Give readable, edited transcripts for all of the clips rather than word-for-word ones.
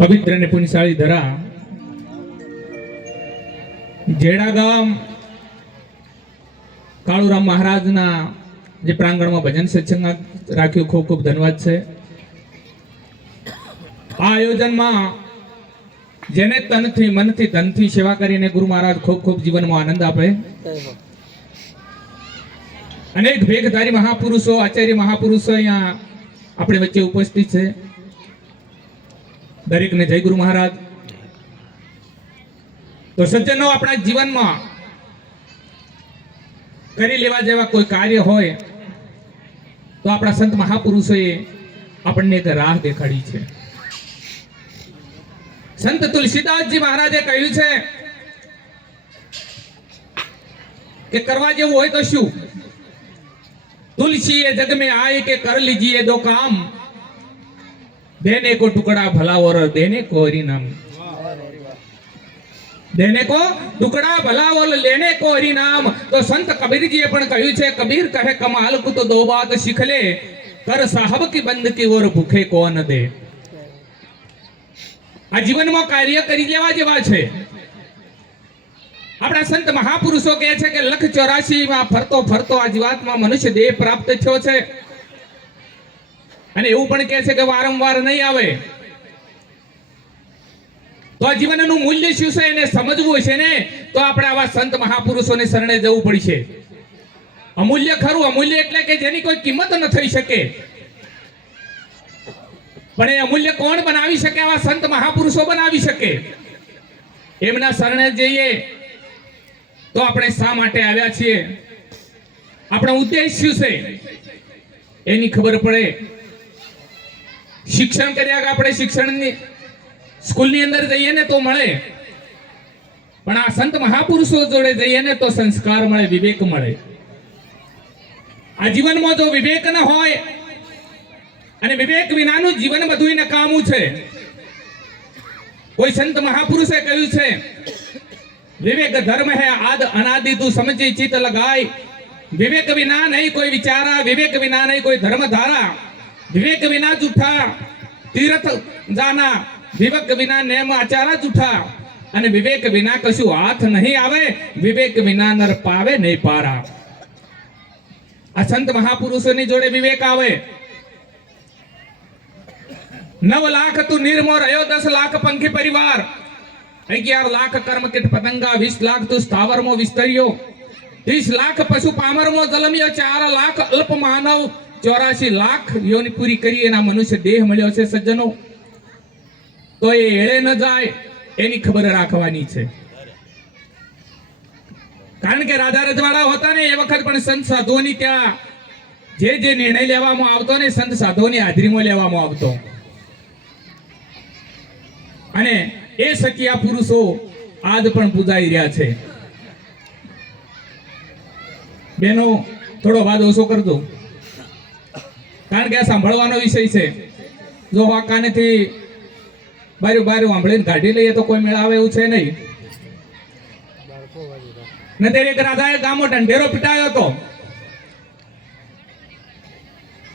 પવિત્ર અને પુણ્યશાળી ધરા જેડા ગામ કાળુરામ મહારાજના જે પ્રાંગણમાં ભજન સત્સંગ રાખ્યું, ખૂબ ખૂબ ધન્યવાદ છે. આ આયોજનમાં જેને તનથી મનથી ધનથી સેવા કરીને ગુરુ મહારાજ ખૂબ ખૂબ જીવનમાં આનંદ આપે. અનેક ભેગધારી મહાપુરુષો, આચાર્ય મહાપુરુષો અહીંયા આપણી વચ્ચે ઉપસ્થિત છે. દરેકને જય ગુરુ મહારાજ. તો સજ્જનો, આપણા જીવનમાં કરી લેવા જેવા કોઈ કાર્ય હોય તો આપણા સંત મહાપુરુષોએ આપણને એક રાહ દેખાડી છે. સંત તુલસીદાસજી મહારાજે કહ્યું છે કે કરવા જેવું હોય તો શું? तुलसी ये जग में आए के कर लीजिए दो काम, देने को टुकड़ा भला और देने को हरिनाम. देने को टुकड़ा भला और लेने को हरिनाम. तो संत कबीरजीએ પણ કહ્યું છે, કબીર કહે કમાલ को तो दो बात सीख ले, कर साहब की बंदगी और भूखे को न दे. આ જીવનમાં કાર્ય કરી લેવા જેવા છે. આપણા સંત મહાપુરુષો કહે છે કે 184 માં ફરતો ફરતો આ જીવાત્મા મનુષ્ય દેહ પ્રાપ્ત થયો છે. અને એવું પણ કહે છે કે વારંવાર નહીં આવે. તો આ જીવનનું મૂલ્ય શું છે એને સમજવું છે ને, તો આપણે આવા સંત મહાપુરુષોને શરણે જવું પડશે. અમૂલ્ય ખરું, અમૂલ્ય એટલે કે જેની કોઈ કિંમત ન થઈ શકે. પણ એ અમૂલ્ય કોણ બનાવી શકે? આવા સંત મહાપુરુષો બનાવી શકે. એમના શરણે જઈએ તો આપણે શા માટે આવ્યા છીએ, આપણો ઉદ્દેશ શું છે એની ખબર પડે. શિક્ષણ કર્યા કે આપણે શિક્ષણની સ્કૂલની અંદર જઈએ ને તો મળે, પણ આ સંત મહાપુરુષો જોડે જઈએ ને તો સંસ્કાર મળે, વિવેક મળે. આ જીવનમાં જો વિવેક ન હોય, અને વિવેક વિનાનું જીવન બધું નકામું છે. કોઈ સંત મહાપુરુષે કહ્યું છે, विवेक धर्म है आद अनादि तू समझे चित लगाए. विवेक विना नहीं कोई विचारा, विवेक विना नहीं कोई धर्म धारा. विवेक विना जूठा तीर्थ जाना, विवेक विना नेम आचारा जूठा. અને વિવેક વિના કશું હાથ નહીં આવે, વિવેક વિના નર પાવે નહીં પારા. આ સંત મહાપુરુષોની જોડે વિવેક આવે. 9 લાખ તું નિર્મો રહ્યો, 10 લાખ પંખી પરિવાર, 11 લાખ કર્મ કીટ પતંગા, 20 લાખ તું સ્થાવરમો વિસ્તર્યો, 30 લાખ પશુ પામરમો જલમ્યો, 4 લાખ અલ્પ માનવ, 84 લાખ યોની પૂરી કરી એના મનુષ્ય દેહ મળ્યો છે. સજ્જનો, તો એ એળે ન જાય એની ખબર રાખવાની છે. કારણ કે રાજા રજવાડા હતા ને એ વખત પણ સંત સાધુઓની ત્યાં જે જે નિર્ણય લેવામાં આવતો ને સંત સાધુઓની હાજરીમાં લેવામાં આવતો. અને એ સખિયા પુરુષો આજ પણ પૂજાઈ રહ્યા છે. બેનો, થોડો અવાજ ઓછો કરજો, કારણ કે આ સાંભળવાનો વિષય છે. જો આ કાનેથી બારું બારું સાંભળીને કાઢી લઈએ તો કોઈ મેળા આવે એવું છે નહીં. નતર એક રાજાએ ગામમાં ઢંઢેરો પીટાયો હતો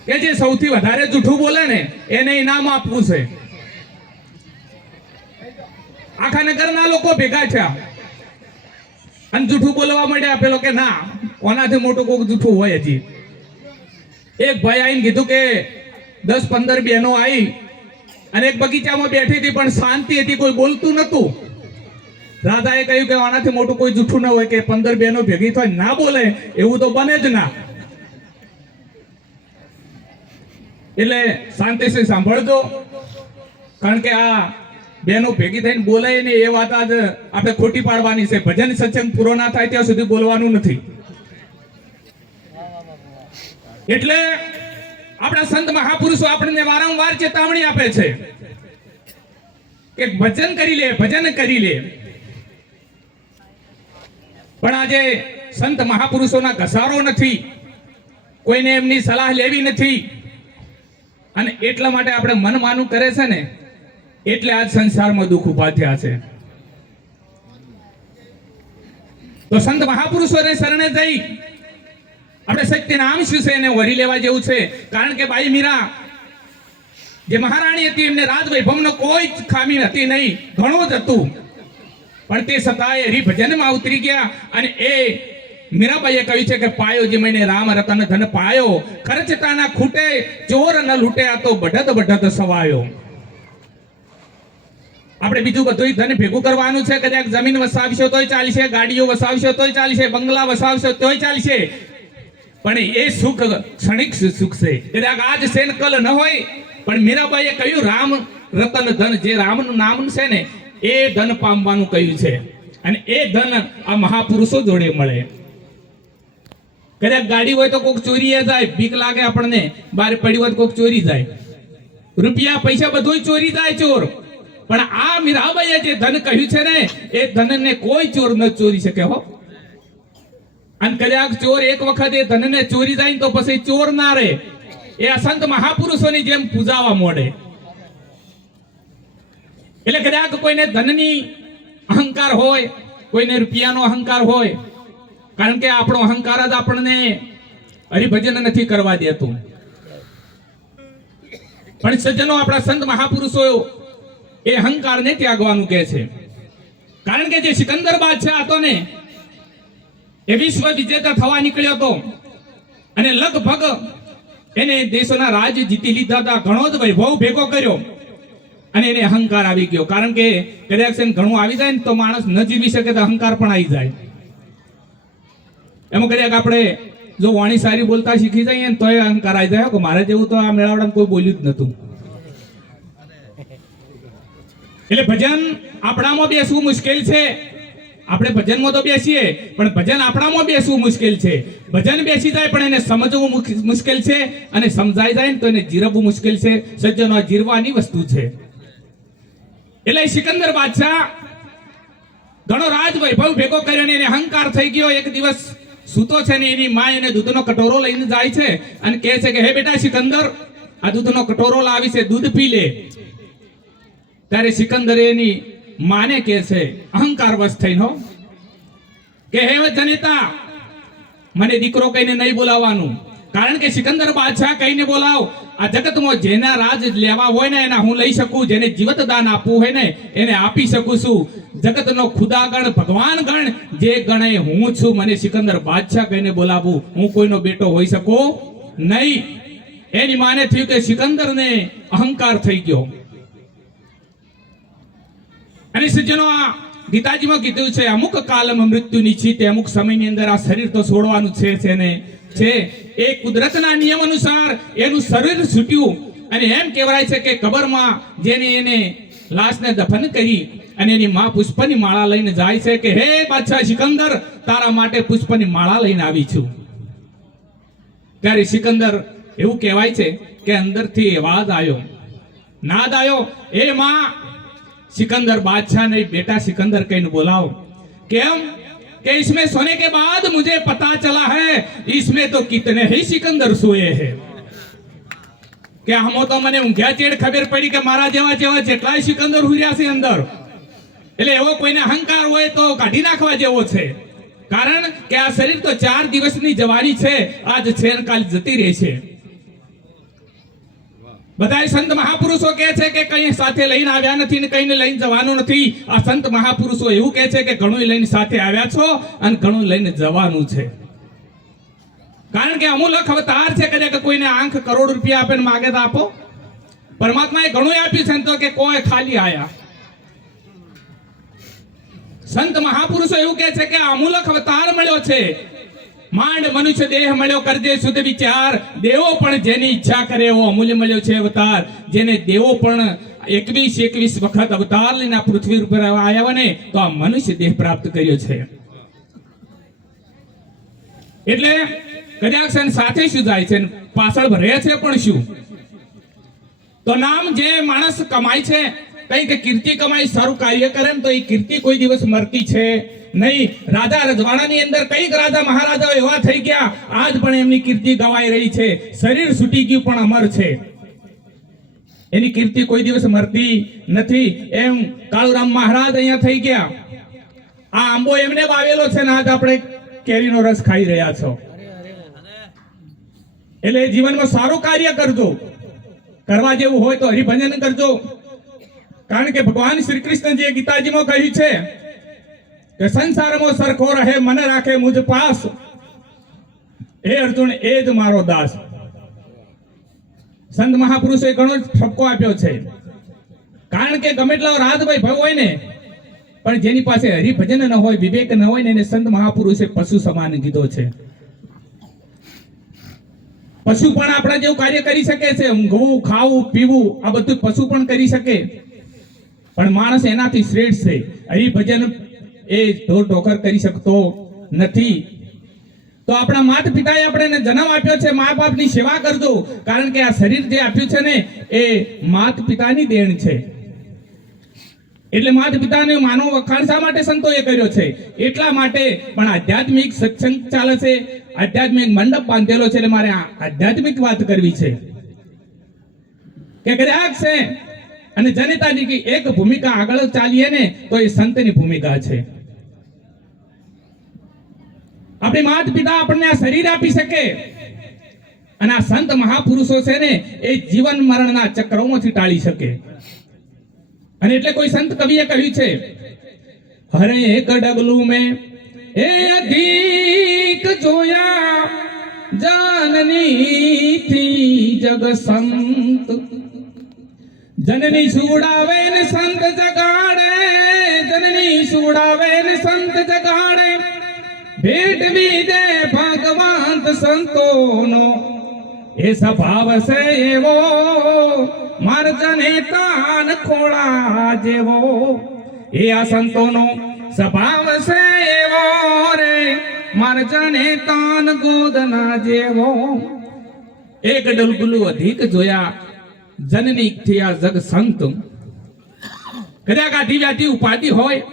કે જે સૌથી વધારે જૂઠું બોલે ને એને ઇનામ આપવું છે. આખા નગરના લોકો ભેગા થયા અને જૂઠું બોલવા માંડ્યા. પેલો કે ના, કોનાથી મોટું કોઈક જૂઠું હોય. હજી એક ભાઈ આવીને કીધું કે 10-15 બહેનો આવી અને એક બગીચામાં બેઠી હતી, પણ શાંતિ હતી, કોઈ બોલતું નતું. રાજાએ કહ્યું કે આનાથી મોટું કોઈ જૂઠું ન હોય કે 15 બહેનો ભેગી થાય ના બોલે, એવું તો બને જ ના. એટલે શાંતિથી સાંભળજો, કારણ કે આ બેનો ભેગી થઈને બોલાય ને એ વાત આજ આપણે ખોટી પાડવાની છે. ભજન સત્સંગ પૂરો ના થાય ત્યાં સુધી બોલવાનું નથી. એટલે આપણા સંત મહાપુરુષો આપણને વારંવાર ચેતવણી આપે છે કે ભજન કરી લે, ભજન કરી લે. પણ આજે સંત મહાપુરુષોના ઘસારો નથી, કોઈને એમની સલાહ લેવી નથી. અને એટલા માટે આપણે મનમાનું કરે છે ને, એટલે આજ સંસારમાં દુઃખ ઉભા થયા છે. તો સંત મહાપુરુષોને શરણે જઈ આપણે શક્તિ નામ શું છે એને વરી લેવા જેવું છે. કારણ કે બાઈ મીરા જે મહારાણી હતી એમને રાજ વૈભવનો કોઈ જ ખામી હતી નહીં, ઘણું જ હતું, પણ તે છતાંય હરિભજનમાં ઉતરી ગયા. અને એ મીરાબાઈએ કહ્યું છે કે પાયો જે મને રામ રતન ધન પાયો, ખર્ચતાના ખૂટે ચોર ન લૂટે, આ તો બઢત બઢત સવાયો. આપણે બીજું બધું ધન ભેગું કરવાનું છે, કદાચ જમીન વસાવશો તોય ચાલશે, ગાડીઓ વસાવશો તોય ચાલશે, બંગલા વસાવશો તોય ચાલશે, પણ એ સુખ ક્ષણિક સુખ છે, કદાચ આજ છે ને કલ ન હોય. પણ મીરાબાઈએ કહ્યું રામ રતન ધન, જે રામનું નામ છે ને એ ધન પામવાનું કહ્યું છે, અને એ ધન આ મહાપુરુષો જોડે મળે. કદાચ ગાડી હોય તો કોઈક ચોરી જાય, બીક લાગે આપણને, બહાર પડી હોય તો કોઈક ચોરી જાય, રૂપિયા પૈસા બધું ચોરી જાય ચોર. પણ આ મીરાબાઈએ જે ધન કહ્યું છે ને એ ધનને કોઈ ચોર ન ચોરી શકે હો. અને કદાચ ચોર એક વખત એ ધનને ચોરી જાય તો પછી ચોર ના રહે, એ અસંત મહાપુરુષોની જેમ પૂજાવા મોડે. એટલે કદાચ કોઈને ધનની અહંકાર હોય, કોઈને રૂપિયાનો અહંકાર હોય, કારણ કે આપણો અહંકાર જ આપણને હરિભજન નથી કરવા દેતું. પણ સજ્જનો, આપણા સંત મહાપુરુષો એ અહંકારને ત્યાગવાનું કહે છે. કારણ કે જે સિકંદર બાદશાહ હતો ને એ વિશ્વ વિજેતા થવા નીકળ્યો હતો, અને લગભગ એને દેશોના રાજ જીતી લીધા હતા, ઘણો જ વૈભવ ભેગો કર્યો, અને એને અહંકાર આવી ગયો. કારણ કે કદાચ ઘણું આવી જાય ને તો માણસ ન જીવી શકે તો અહંકાર પણ આવી જાય. એમાં કદાચ આપણે જો વાણી સારી બોલતા શીખી જઈએ ને તો એ અહંકાર આવી જાય કે મારે જેવું તો આ મેળાવડામાં કોઈ બોલ્યું જ નતું. એટલે ભજન આપણામાં બેસવું મુશ્કેલ છે. આપણે ભજનમાં તો બેસીએ, પણ ભજન આપણામાં બેસવું મુશ્કેલ છે. ભજન બેસી જાય પણ એને સમજવું મુશ્કેલ છે, અને સમજાઈ જાય ને તો એને જીરવવું મુશ્કેલ છે. સજ્જનો, જીરવાની વસ્તુ છે. એટલે સિકંદર બાદશાહ ઘણો રાજ વૈભવ ભેગો કર્યો, એને અહંકાર થઈ ગયો. એક દિવસ સૂતો છે ને એની માં એને દૂધનો કટોરો લઈને જાય છે અને કહે છે કે હે બેટા સિકંદર, આ દૂધનો કટોરો લાવી છે, દૂધ પી લે. ત્યારે સિકંદર એની માને કહે છે અહંકાર વશ થઈને કે હે જનેતા, મને દીકરો કહીને નહીં બોલાવવાનું. કારણ કે સિકંદર બાદશાહ કહીને બોલાવ, આ જગતમાં જેના રાજ લેવા હોય ને એના હું લઈ શકું, જેને જીવત દાન આપવું હોય ને એને આપી શકું છું. જગતનો ખુદાગણ, ભગવાન ગણ જે ગણે હું છું, મને સિકંદર બાદશાહ કહીને બોલાવું, હું કોઈનો બેટો હોઈ શકું નહીં. એની માને થયું કે સિકંદરને અહંકાર થઈ ગયો. અને સજ્જનો, આ ગીતાજીમાં કીધું છે અમુક કાલમાં મૃત્યુ નિશ્ચિત, અમુક સમયની અંદર આ શરીર તો છોડવાનું છે ને છે. એ કુદરતના નિયમ અનુસાર એનું શરીર છૂટ્યું, અને એમ કહેવાય છે કે કબરમાં જેને એને લાશને દફન કરી અને એની માં પુષ્પની માળા લઈને જાય છે કે હે બાદશાહ સિકંદર, તારા માટે પુષ્પની માળા લઈને આવી છું. ત્યારે સિકંદર એવું કહેવાય છે કે અંદરથી અવાજ આવ્યો, નાદ આવ્યો, એ માં सिकंदर बादशाह ने बेटा सिकंदर कहीं बुलाओ. क्यों? कि इसमें सोने के बाद मुझे पता चला है इसमें तो कितने ही सिकंदर सोए हैं. કે હમો તો મને ઊંઘ્યા ચેડ ખબર પડી કે મારા જેવા જેવા જેટલાય સિકંદર હુર્યા છે અંદર. એટલે એવો કોઈને અહંકાર હોય તો કાઢી નાખવા જેવો છે. કારણ કે આ શરીર તો 4 દિવસની જવાની છે, આજ છે ને કાલ જતી રહે છે. બધા સંત મહાપુરુષો કહે છે કે કઈ સાથે લઈને આવ્યા નથી ને કઈને લઈને જવાનું નથી. આ સંત મહાપુરુષો એવું કહે છે કે ઘણું લઈને સાથે આવ્યા છો અને ઘણું લઈને જવાનું છે. કારણ કે અમૂલક અવતાર છે, કે કોઈને આંખ કરોડ રૂપિયા આપે ને માગે તો આપો. પરમાત્માએ ઘણું આપ્યું છે તો કે કોઈ ખાલી આયા. સંત મહાપુરુષો એવું કહે છે કે અમૂલક અવતાર મળ્યો છે, માંડ મનુષ્ય દેહ મળ્યો, કરજે શુદ્ધ વિચાર. દેવો પણ જેની ઈચ્છા કરે એવો અમૂલ્ય મળ્યો છે અવતાર. જેને દેવો પણ 21 વખત અવતાર લઈને પૃથ્વી ઉપર આવ્યા ને તો આ મનુષ્ય દેહ પ્રાપ્ત કર્યો છે. એટલે કદાચ સાથે શું જાય છે, પાછળ રહે છે પણ શું? તો નામ જે માણસ કમાય છે, કઈક કીર્તિ કમાઈ, સારું કાર્ય કરે ને તો એ કીર્તિ કોઈ દિવસ મરતી છે નહીં. રાજા રજવાડાની અંદર કઈક રાજા મહારાજાઓ એવા થઈ ગયા, આજ પણ એમની કીર્તિ ગવાઈ રહી છે. શરીર છૂટી ગયું પણ અમર છે, એની કીર્તિ કોઈ દિવસ મરતી નથી. એમ કાળુરામ મહારાજ અહીંયા થઈ ગયા. આ આંબો એમને વાવેલો છે ને આજ આપણે કેરીનો રસ ખાઈ રહ્યા છો. એટલે જીવનમાં સારું કાર્ય કરજો. કરવા જેવું હોય તો હરિભજન કરજો, કારણ કે ભગવાન શ્રી કૃષ્ણજીએ ગીતાજીમાં કહ્યું છે કે સંસારમાં સરખો રહે મન રાખે મુજ પાસ, હે અર્જુન એ જ મારો દાસ. સંત મહાપુરુષોએ ઘણો ઠપકો આપ્યો છે, કારણ કે ગમે એટલો રાતભાઈ ભવ હોય ને, પણ જેની પાસે હરિભજન ન હોય, વિવેક ન હોય ને, એને સંત મહાપુરુષે પશુ સમાન કીધો છે. પશુ પણ આપણા જેવું કાર્ય કરી શકે છે, ઊંઘવું, ખાવું, પીવું, આ બધું પશુ પણ કરી શકે, પણ માણસ એનાથી શ્રેષ્ઠ છે. હરિભજન એ ઢોર ઢોકર કરી શકતો નથી. તો આપણા માતા પિતાએ આપણને જન્મ આપ્યો છે, મા બાપની સેવા કરજો, કારણ કે આ શરીર જે આપ્યું છે ને એ માતા પિતાની દેણ છે. એટલે માતા પિતાને માનવ વખાણ શા માટે સંતોએ કર્યો છે? એટલા માટે. પણ આધ્યાત્મિક સત્સંગ ચાલે છે, આધ્યાત્મિક મંડપ બાંધેલો છે, એટલે મારે આધ્યાત્મિક વાત કરવી છે કે કદાચ છે અને જનતાની એક ભૂમિકા આગળ ચાલીએ ને તો એ સંતની ભૂમિકા છે. આપણી માતા પિતા આપણને આ શરીર આપી શકે, અને આ સંત મહાપુરુષો છે ને એ જીવન મરણના ચક્રોમાંથી ટાળી શકે. અને એટલે કોઈ સંત કવિએ કહ્યું છે, હરે એક ડગલું મેં એ અધિક જોયા જાનની થી જગ સંત, જનની સુડાવે ને સંત જગાડે, જનની સુડાવે ને સંત જગાડે, ભેટવી દે ભગવાન સંતોનો એ સ્વભાવ છે એવો, માર જનેતાન ખોળા જેવો. એ આ સંતોનો સ્વભાવ છે એવો રે, માર જનેતાન ગોદના જેવો. એક ડગલું અધિક જોયા જનની થી આ જગ સંત. કદાચ આ દિવ્યાથી ઉપાધિ હોય,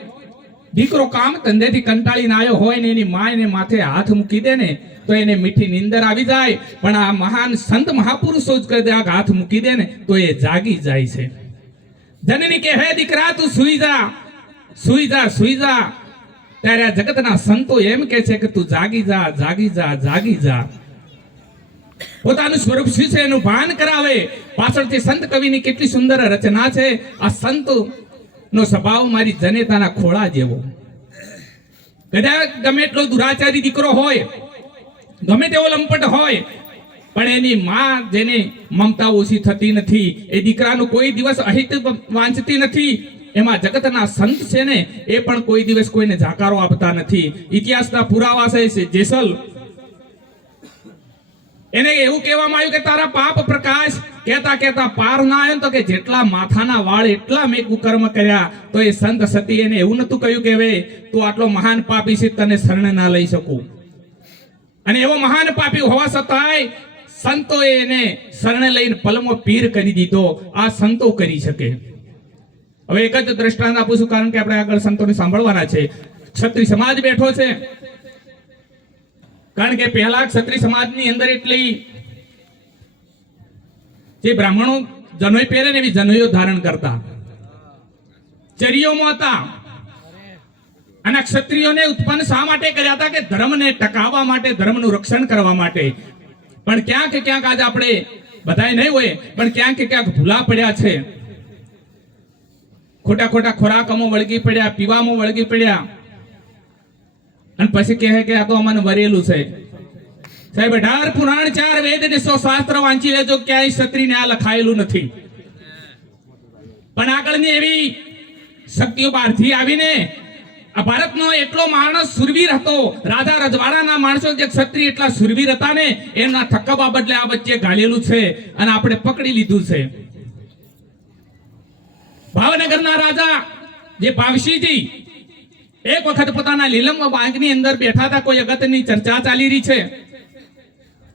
દીકરો કામ ધંધેથી કંટાળીને આવ્યો હોય ને એની માં એને માથે હાથ મૂકી દે ને તો એને મીઠી નીંદર આવી જાય, પણ આ મહાન સંત મહાપુરુષો જ કદાચ હાથ મૂકી દે ને તો એ જાગી જાય છે. જનની કે હે દીકરા તું સુઈ જા, સુઈ જા, સુઈ જા. ત્યારે આ જગતના સંતો એમ કે છે કે તું જાગી જા, જાગી જા, જાગી જા. પોતાનું સ્વરૂપ શું છે એનું ભાન કરાવે. પાછળથી સંત કવિની કેટલી સુંદર રચના છે. આ સંત નો સ્વભાવ મારી જનેતાના ખોળા જેવો. કદાચ ગમે એટલો દુરાચારી દીકરો હોય, ગમે તેવો લંપટ હોય, પણ એની માં જેને મમતા ઓછી થતી નથી, એ દીકરાનું કોઈ દિવસ અહિત વાંચતી નથી. એમાં જગતના સંત છે ને એ પણ કોઈ દિવસ કોઈને જાકારો આપતા નથી. ઇતિહાસના પુરાવા છે. જેસલ એને એવું કહેવામાં આવ્યું કે તારા પાપ પ્રકાશ કહેતા કહેતા પાર ના આવ્યો તો કે જેટલા માથાના વાળ એટલા મેં કુકર્મ કર્યા. તો એ સંત સતી એને એવું નતું કહ્યું કે હવે તું આટલો મહાન પાપી છે, તને શરણ ના લઈ શકું. અને એવો મહાન પાપી હોવા છતાંય સંતોએ એને શરણ લઈને પલમો પીર કરી દીધો. આ સંતો કરી શકે. હવે એક જ દ્રષ્ટાંત આપું છું, કારણ કે આપણે આગળ સંતોને સાંભળવાના છે. ક્ષત્રિય સમાજ બેઠો છે, કારણ કે પહેલા ક્ષત્રિય સમાજની અંદર એટલી જે બ્રાહ્મણો જનોઈ પહેરે ને એવી જનોઈઓ ધારણ કરતા, ચરિયોમાં હતા. અને ક્ષત્રિયોને ઉત્પન્ન શા માટે કર્યા હતા? કે ધર્મને ટકાવવા માટે, ધર્મનું રક્ષણ કરવા માટે. પણ ક્યાંક ક્યાંક આજે આપણે બધાય નહીં હોય, પણ ક્યાંક ક્યાંક ભૂલા પડ્યા છે. ખોટા ખોટા ખોરાકમાં વળગી પડ્યા, પીવામાં વળગી પડ્યા, અને પછી કહે કે આ તો અમને વરેલું છે. સાહેબ 18 પુરાણ 4 વેદ ને 100 શાસ્ત્ર વાંચી લેજો, ક્યાંય ક્ષત્રિયને આ લખાયેલું નથી. પણ આગળની એવી શક્તિઓ બહારથી આવીને આ ભારતનો એટલો માણસ સુરવીર હતો. રાજા રજવાડાના માણસો જે ક્ષત્રિય એટલા સુરવીર હતા ને એના થકવા બદલે આ વચ્ચે ગાલેલું છે અને આપણે પકડી લીધું છે. ભાવનગરના રાજા જે પાવશીજી એક વખત પોતાના લીલમ બાગની અંદર બેઠા હતા. કોઈ અગત્યની ચર્ચા ચાલી રહી છે,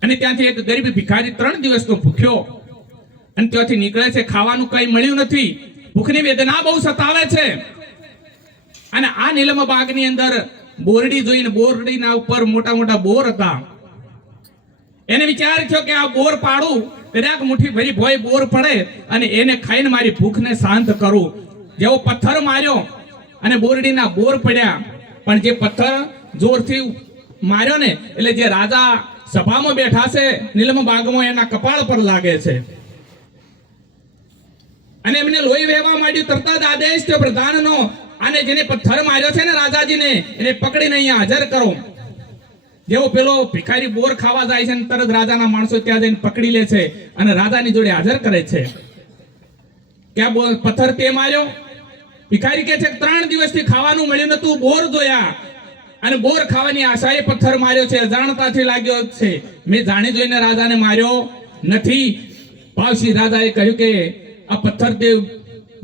અને ત્યાંથી એક ગરીબ ભિખારી 3 દિવસનો ભૂખ્યો અને ત્યાંથી નીકળે છે. ખાવાનું કઈ મળ્યું નથી, ભૂખની વેદના બહુ સતાવે છે. અને આ નીલમ બાગની અંદર બોરડી જોઈને, બોરડીના ઉપર મોટા મોટા બોર હતા. એને વિચાર થયો કે આ બોર પાડું, કદાચ મુઠ્ઠી ભરી ભોય બોર પડે અને એને ખાઈને મારી ભૂખને શાંત કરું. જેવો પથ્થર માર્યો અને બોરડીના બોર પડ્યા, પણ જે પથ્થર જોરથી માર્યો ને એટલે જે રાજા સભામાં બેઠા છે નીલમ બાગમાં એના કપાળ પર લાગે છે. અને એમને લોહી વહેવા માંડ્યું. તરત જ આદેશ થયો પ્રધાનનો, આને જેને પથ્થર માર્યો છે ને રાજાજીને, એને પકડીને અહીંયા હાજર કરો. જેવો પેલો ભિખારી બોર ખાવા જાય છે ને તરત રાજાના માણસો ત્યાં જઈને પકડી લે છે અને રાજાની જોડે હાજર કરે છે. ક્યાં પથ્થર તે માર્યો? ભિખારી કહે છે 3 દિવસથી ખાવાનું મળ્યું નતું, બોર જોયા અને બોર ખાવાની આશાએ પથ્થર માર્યો છે, અજાણતાથી લાગ્યો છે, મેં જાણી જોઈને રાજાને માર્યો નથી. પાવસી રાજાએ કહ્યું કે આ પથ્થર તે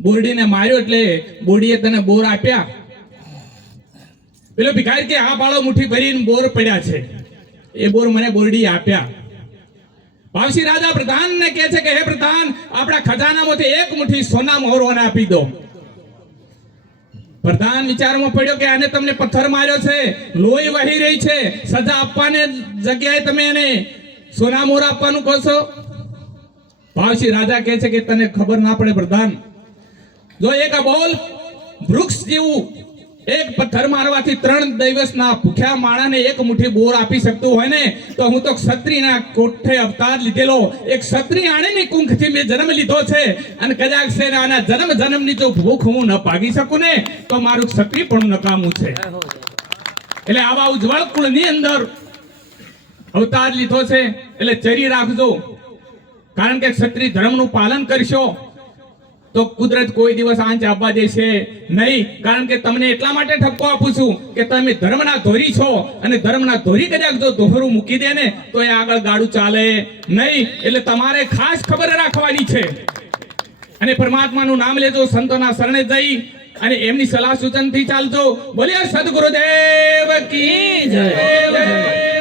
બોરડીને માર્યો એટલે બોરડીએ તને બોર આપ્યા? પેલો ભિખારી કે હા બાળો, મુઠ્ઠી ભરીને બોર પડ્યા છે, એ બોર મને બોરડી આપ્યા. પાવસી રાજા પ્રધાનને કહે છે કે હે પ્રધાન, આપણા ખજાનામાંથી 1 મુઠ્ઠી સોના મોહરોને આપી દો. પ્રધાન વિચારમાં પડ્યો કે આને તમને પથ્થર માર્યો છે, લોહી વહી રહી છે, સજા આપવાને જગ્યાએ તમે એને સોના મોહર આપવાનું કહો છો? પાવસી રાજા કહે છે કે તને ખબર ના પડે પ્રધાન, જો એક બોલ વૃક્ષ જેવું એક પથ્થર મારવાથી 3 દિવસના ભૂખ્યા માણસને 1 મુઠ્ઠી બોર આપી શકતું હોય ને, તો હું તો ક્ષત્રિયના કોઠે અવતાર લીધેલો એક ક્ષત્રિય આણીની કુંખથી મેં જન્મ લીધો છે અને કદાચ છે આના જન્મની જો ભૂખ હું ન ભાગી શકું ને તો મારું ક્ષત્રિય પણ નકામું છે. એટલે આવા ઉજ્જવળ કુળની અંદર અવતાર લીધો છે એટલે ચરી રાખજો, કારણ કે ક્ષત્રિય ધર્મનું પાલન કરશો તો કુદરત કોઈ દિવસ આંચ આપવા દેશે નહીં. કારણ કે તમને એટલા માટે ઠપકો આપું છું કે તમે ધર્મના ધોરી છો અને ધર્મના ધોરી કદાચ જો દોહરું મૂકી દે ને તો એ આગળ ગાડું ચાલે નહીં. એટલે તમારે ખાસ ખબર રાખવાની છે અને પરમાત્માનું નામ લેજો, સંતોના શરણે જઈ અને એમની સલાહ સૂચનથી ચાલજો. બોલીએ સદગુરુદેવ કી જય.